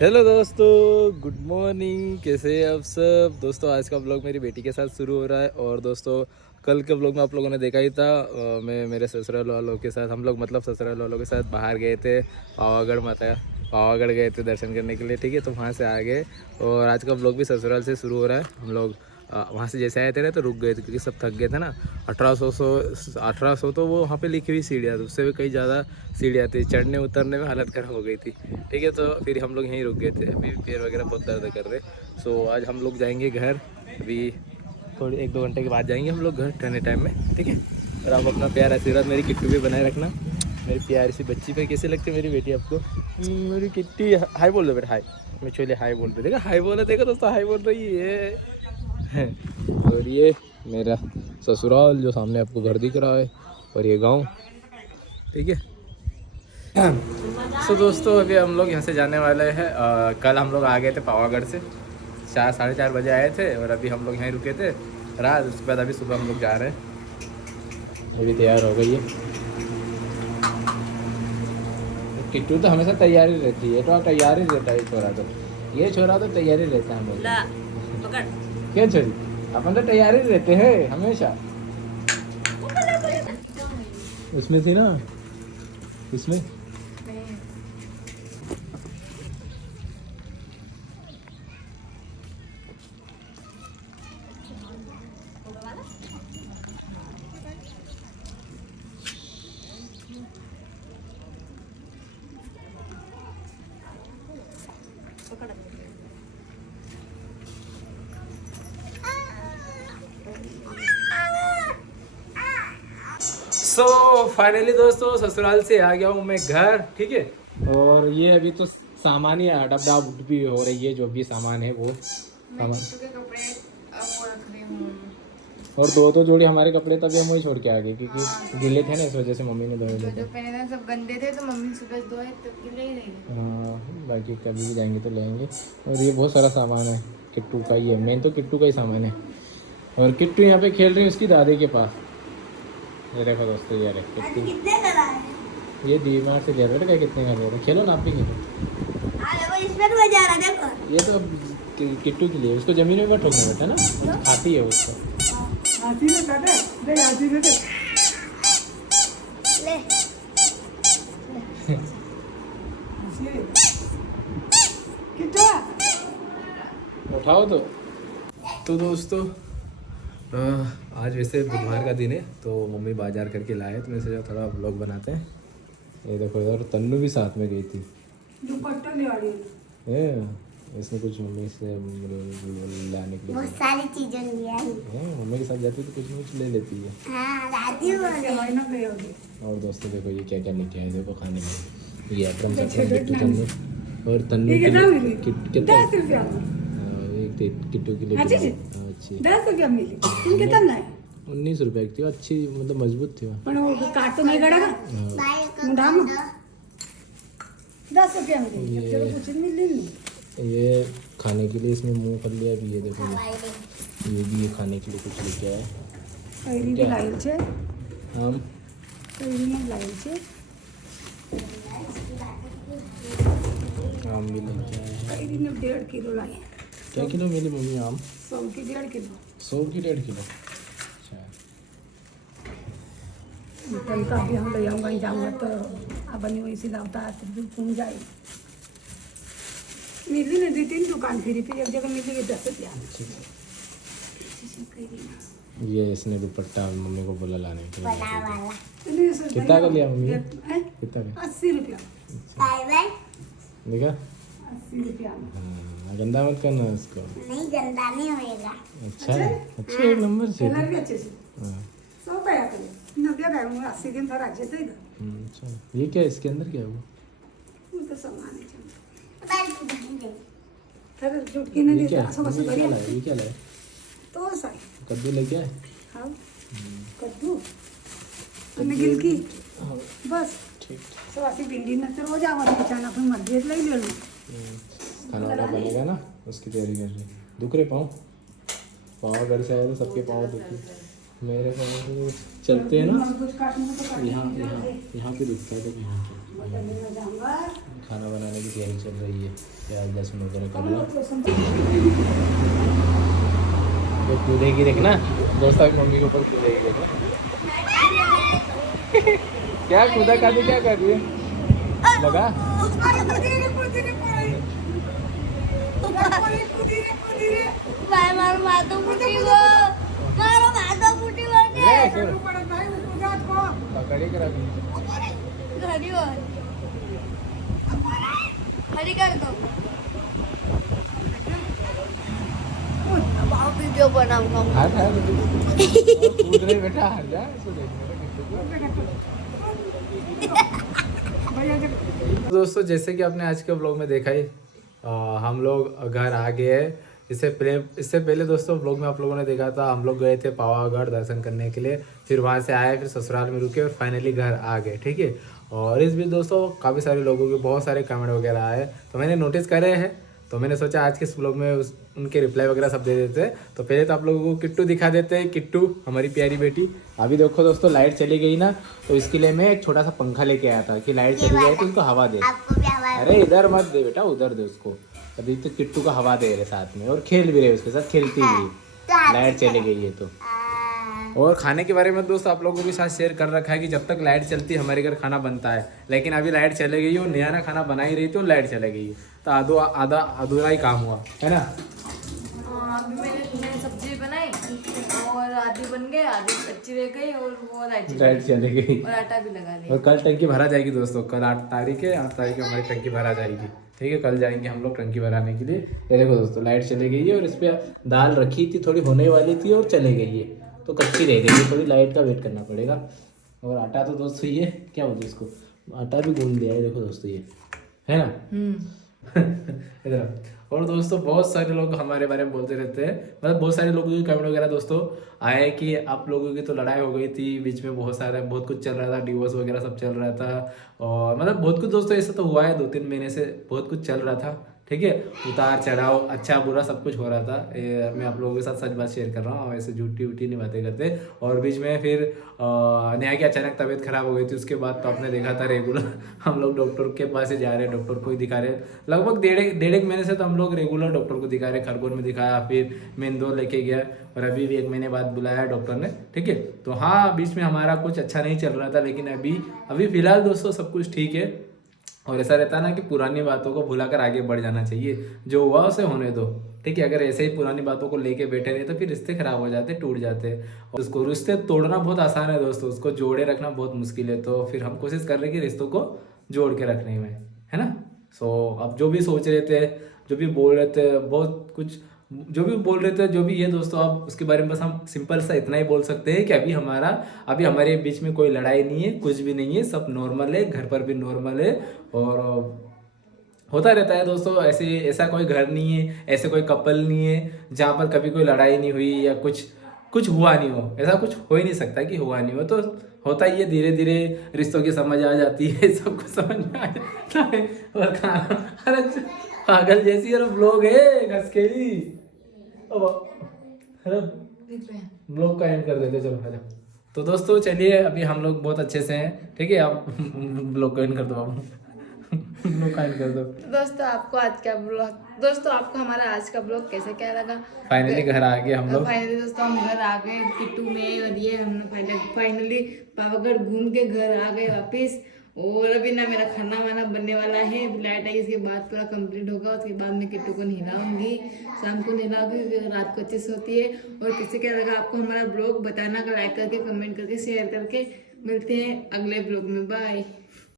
Hello दोस्तों, good morning. कैसे हैं आप सब दोस्तों? आज का ब्लॉग मेरी बेटी के साथ शुरू हो रहा है। और दोस्तों कल के ब्लॉग में आप लोगों ने देखा ही था, मैं मेरे ससुराल वालों के साथ, हम लोग मतलब ससुराल वालों के साथ बाहर गए थे। पावागढ़ गए थे दर्शन करने के लिए। ठीक है, तो वहाँ से आ गए और आज का ब्लॉग भी ससुराल से शुरू हो रहा है। हम लोग वहाँ से जैसे आए थे ना तो रुक गए थे क्योंकि सब थक गए थे ना। 1800 तो वो वहाँ पे लिखी हुई सीढ़ियाँ थी, उससे भी कई ज़्यादा सीढ़ियाँ थी। चढ़ने उतरने में हालत ख़राब हो गई थी। ठीक है, तो फिर हम लोग यहीं रुक गए थे। अभी पैर वगैरह बहुत दर्द कर रहे। सो आज हम लोग जाएंगे घर। अभी थोड़ी 1-2 घंटे के बाद जाएंगे हम लोग घर ठहरने टाइम में। ठीक है, और आप अपना प्यार आशीर्वाद मेरी किट्टू भी बनाए रखना। मेरी प्यारी सी बच्ची पे कैसे लगती है मेरी बेटी आपको? मेरी किट्टी। हाय बोल दो बेटा, हाय। मैं चलिए हाय बोल दे। देखा हाय बोला, देखो दोस्तों हाय बोल रही है। और ये मेरा ससुराल जो सामने आपको घर दिख रहा है, और ये गांव। ठीक है, तो दोस्तों अभी हम लोग यहाँ से जाने वाले हैं। कल हम लोग आ गए थे पावागढ़ से, 4-4:30 बजे आए थे और अभी हम लोग यहीं रुके थे रात। उसके बाद अभी सुबह हम लोग जा रहे हैं। अभी तैयार हो गई है किट्टू, तो हमेशा तैयारी रहती है। तो तैयार ही रहता है छोरा, तो ये छोरा तो तैयारी रहता है हमेशा। क्या छोरी, अपन तो तैयारी रहते हैं हमेशा। उसमें थी ना, इसमें सो फाइनली दोस्तों ससुराल से आ गया हूँ मैं घर। ठीक है, और ये अभी तो सामान ही डबडा भी हो रही है, जो भी सामान है वो सामान। और दो जोड़ी हमारे कपड़े तभी हम वही छोड़ के आ गए क्योंकि गिले थे ना, इस वजह से मम्मी ने धोए थे। जो पहले दिन सब गंदे थे तो मम्मी सुबह धोए तो गिले ही रहेंगे। हाँ, बाकी कभी भी जाएंगे तो लेंगे। और ये बहुत सारा सामान है, किट्टू का ही है मेन, तो किट्टू का ही सामान है। और किट्टू यहाँ पे खेल रही है उसकी दादी के पास। ये देखो दोस्तों, ये देखो किट्टू, ये दीवार से ले रहा है। कितने का ले रहा है? खेलो ना, आप भी खेलो। ये तो अब किट्टू के लिए, उसको जमीन में मत ठोकना बेटा ना, खाती है उसको। उठाओ तो दोस्तों आज वैसे बुधवार का दिन है तो मम्मी बाजार करके लाए, तो मैं सोचा थोड़ा व्लॉग बनाते हैं। ये देखो यार, तन्नू भी साथ में गई थी। इसमें कुछ मम्मी से लाने के लिए बहुत सारी चीजें लिया है। मम्मी के साथ जाती तो कुछ ना कुछ ले लेती है। हाँ, दादी बोले। और दोस्तों देखो ये क्या क्या लेके आए, देखो खाने में। ये अकरम किट्टू तन्नू, और तन्नू कितना किट्टू के लिए अच्छी 10 रुपया मिली। तुम कितना है? 19 रुपये की थी, अच्छी मतलब मजबूत थी। पण वो काट तो नहीं गड़ेगा मुंडा में 10 रुपया मिली। चलो कुछ मिली नहीं। ये खाने के लिए इसमें मूंगफली भी, ये देखो ये भी खाने के लिए कुछ लेके आया। कैरी भी लायल छे, आम कैरी में लायल छे, आम भी लेके आए हैं। कैरी में 1.5 किलो लाए। क्या किलो मिली मम्मी आम? 100 की 1.5 किलो। 100 की 1.5 किलो। अच्छा, कल का भी हम ले आऊँगा, जाऊँगा तो अब बनी वैसे लाता है तो घूम जाए। मिली नहीं, 2-3 दुकान फिरी, फिर एक जगह मिली गई 10 रुपया। ये इसने दुपट्टा मम्मी को बोला लाने के लिए। वाला कितना का लिया मम्मी? कितना का? 80 रुपया। देखा? 80 रुपया। हाँ, गंदा मत करना इसको। नहीं, गंदा नहीं होएगा। अच्छा है, अच्छा एक नंबर से। कलर भी अच्छे से। हाँ, 100 का 90 का 80 दिन भर अच्छे थे। अच्छा ये क्या है, इसके अंदर क्या है वो? तो सामान है ये फिर चुटकी नहीं ये क्या देता है? सब मम्मी बढ़िया। क्या लाया? ये क्या लाया? तो सही कद्दू लेके आए? हाँ कद्दू हमने गिल की हाँ, बस ठीक। सब ऐसी भिंडी में तो रोज आवा बेचाना अपन मर्जी ले ले लो। खाना वाना बनेगा ना, उसकी तैयारी कर रही। दुख रहे पाँव घर से आए तो सबके पाँव दुखी। मेरे पाँव तो चलते हैं ना, यहाँ यहाँ यहाँ पे दुखता है। तो यहाँ पे खाना बनाने की तैयारी चल रही है, प्याज लहसुन वगैरह कर लो। तो कूदेगी देखना दोस्तों, अभी मम्मी के ऊपर कूदेगी देखना। क्या कूदा खाती क्या कर रही है? लगा पकड़ी करा वीडियो बनाऊंगा। कूद रही बेटा, हार जा इसको देखने। दोस्तों जैसे कि आपने आज के व्लॉग में देखा ही, हम लोग घर आ गए हैं। इससे पहले दोस्तों व्लॉग में आप लोगों ने देखा था हम लोग गए थे पावागढ़ दर्शन करने के लिए, फिर वहाँ से आए, फिर ससुराल में रुके और फाइनली घर आ गए, ठीक है। और इस बीच दोस्तों काफ़ी सारे लोगों के बहुत सारे कमेंट वगैरह आए, तो मैंने नोटिस करे हैं, तो मैंने सोचा आज के इस व्लॉग में उनके रिप्लाई वगैरह सब दे देते हैं। तो पहले तो आप लोगों को किट्टू दिखा देते हैं। किट्टू हमारी प्यारी बेटी, अभी देखो दोस्तों लाइट चली गई ना, तो इसके लिए मैं एक छोटा सा पंखा लेके आया था कि लाइट चली जाए तो उसको हवा दे। आपको भी हवा अरे इधर मत दे बेटा, उधर दे उसको। अभी तो किट्टू का हवा दे रहे साथ में और खेल भी रहे उसके साथ, खेलती भी लाइट चली गई है तो। और खाने के बारे में दोस्तों आप लोगों के साथ शेयर कर रखा है कि जब तक लाइट चलती है हमारे घर खाना बनता है, लेकिन अभी लाइट चले गई है और नया खाना बना ही रही थी और लाइट चले गई है, तो आधा अधूरा ही काम हुआ है ना। अभी मैंने सब्जी बनाई और आधी बन गई, आधी कच्ची रह गई और वो लाइट चली गई और आटा भी लगा लिया। और कल टंकी भरा जाएगी दोस्तों, कल 8 तारीख है, 8 तारीख को हमारी टंकी भरा जाएगी, ठीक है। कल जाएंगे हम लोग टंकी भराने के लिए। ये देखो दोस्तों लाइट चली गई है और इस पर दाल रखी थी, थोड़ी होने वाली थी और चले गई है, तो कच्ची रह गई, थोड़ी लाइट का वेट करना पड़ेगा। और आटा तो दोस्तों ये क्या बोलते इसको, आटा भी गूंद लिया है देखो दोस्तों, ये है ना। इधर और दोस्तों बहुत सारे लोग हमारे बारे में बोलते रहते हैं, मतलब बहुत सारे लोगों की कमेंट वगैरह दोस्तों आए कि आप लोगों की तो लड़ाई हो गई थी बीच में, बहुत कुछ चल रहा था, डिवोर्स वगैरह सब चल रहा था, और मतलब बहुत कुछ दोस्तों ऐसा तो हुआ है, 2-3 महीने से बहुत कुछ चल रहा था, ठीक है। उतार चढ़ाव अच्छा बुरा सब कुछ हो रहा था। मैं आप लोगों के साथ सच बात शेयर कर रहा हूँ, ऐसे झूठी नहीं बातें करते। और बीच में फिर नेहा की अचानक तबीयत खराब हो गई थी, उसके बाद तो आपने देखा था रेगुलर हम लोग डॉक्टर के पास ही जा रहे हैं, डॉक्टर को ही दिखा रहे हैं। लगभग डेढ़ एक महीने से तो हम लोग रेगुलर डॉक्टर को दिखा रहे हैं। खरगोन में दिखाया, फिर मेंदोर लेके गया और अभी भी 1 महीने बाद बुलाया डॉक्टर ने, ठीक है। तो हाँ बीच में हमारा कुछ अच्छा नहीं चल रहा था, लेकिन अभी फिलहाल दोस्तों सब कुछ ठीक है। और ऐसा रहता है ना कि पुरानी बातों को भुलाकर आगे बढ़ जाना चाहिए, जो हुआ उसे होने दो, ठीक है। अगर ऐसे ही पुरानी बातों को लेके बैठे रहे तो फिर रिश्ते खराब हो जाते, टूट जाते। और उसको रिश्ते तोड़ना बहुत आसान है दोस्तों, उसको जोड़े रखना बहुत मुश्किल है। तो फिर हम कोशिश कर रहे हैं कि रिश्तों को जोड़ के रखने में, है ना। सो अब जो भी सोच रहे थे, जो भी बोल रहे थे, बहुत कुछ जो भी बोल रहे थे, जो भी ये दोस्तों, अब उसके बारे में बस हम सिंपल सा इतना ही बोल सकते हैं कि अभी हमारे बीच में कोई लड़ाई नहीं है, कुछ भी नहीं है, सब नॉर्मल है, घर पर भी नॉर्मल है। और होता रहता है दोस्तों, ऐसा कोई घर नहीं है, ऐसे कोई कपल नहीं है जहाँ पर कभी कोई लड़ाई नहीं हुई या कुछ हुआ नहीं हो। ऐसा कुछ हो ही नहीं सकता कि हुआ नहीं हो, तो होता ही है, धीरे धीरे रिश्तों की समझ आ जाती है, सब कुछ समझ में आ जाता है। और अरे पागल जैसी यार ब्लॉग है घसकेली, ब्लॉग का एंड कर देते, चलो आ जाओ। तो दोस्तों चलिए अभी हम लोग बहुत अच्छे से हैं, ठीक है। आप ब्लॉग का एंड कर दो, आप ब्लॉग का एंड कर दो। दोस्तों आपको हमारा आज का ब्लॉग कैसे क्या लगा? फाइनली घर आ गए हम लोग। फाइनली दोस्तों हम घर आ गए, किट्टू में और ये हमने फाइनली पावागढ़ घूम के घर आ गए वापस। और अभी ना मेरा खाना वाना बनने वाला है, लाइट आई इसके बाद पूरा कंप्लीट होगा। उसके बाद मैं किट्टू को नहलाऊंगी, शाम को नहलाऊंगी, रात को अच्छे से होती है। और किसी क्या लगा आपको हमारा ब्लॉग बताना, लाइक करके कमेंट करके शेयर करके। मिलते हैं अगले ब्लॉग में, बाय।